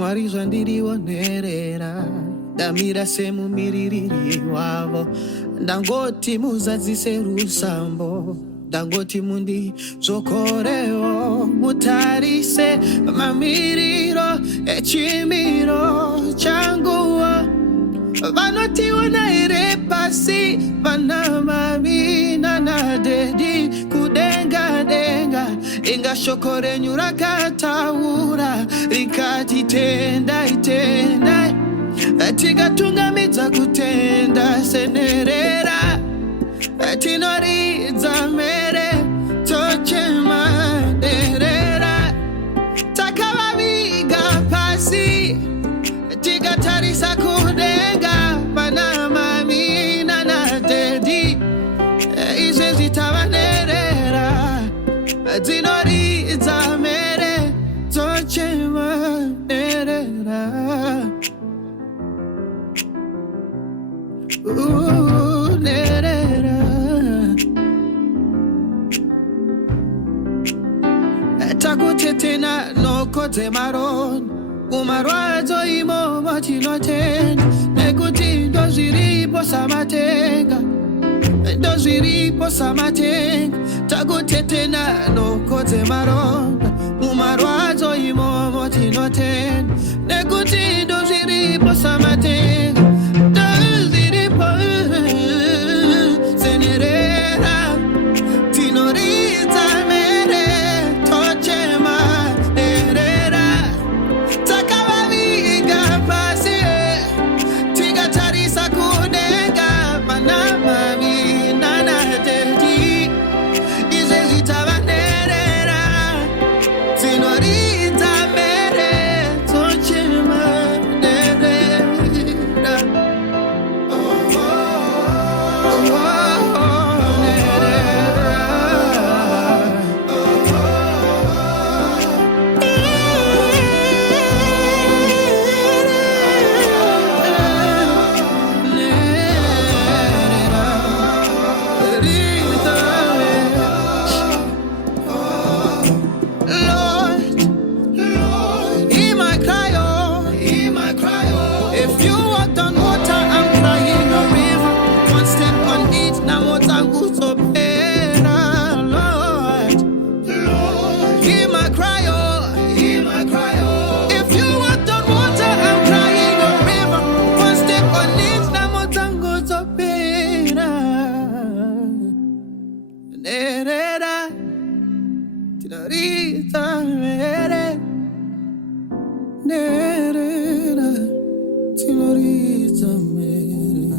Mwari zvandirionerera ndamira semumiririri wavo ndangoti muzadzise rusambo ndangoti mundidzokorewo mutarise mamiriro echimiro changuwo vanotiona ire pasi vana mami nanadedi kudenga denga inga shoko renyu rakataura rikati tendai tendai tikatungamidza kutenda senerera tinoridza mere tochema derera takavaviga pasi tikatarisa kudenga vana mami nanadedi izvi zvitavanerera dzinoridza mere tochema derera nerera takutetena nokodze maroni kumarwadzo imomo tinotenda nekuti ndozviripo samatenga ndozviripo samatenga takutetena nokodze maronda kumarwadzo imomo tinotenda nekuti ndozviripo samatenga ndozviripo senerera tinoridza mere tochema derera takavaviga pasi tikatarisa kudenga vana mami nanadedi izvi zvitavanerera tinoridza mere tochema derera If you walk on water, I'm crying a river. One step on it, now more tango so better. Lord, hear my cry, oh, hear my cry, oh. If you walk on water, I'm crying a river. One step on it, now more tango so better. Nerera, tinorita, nerera. Senorita Mary.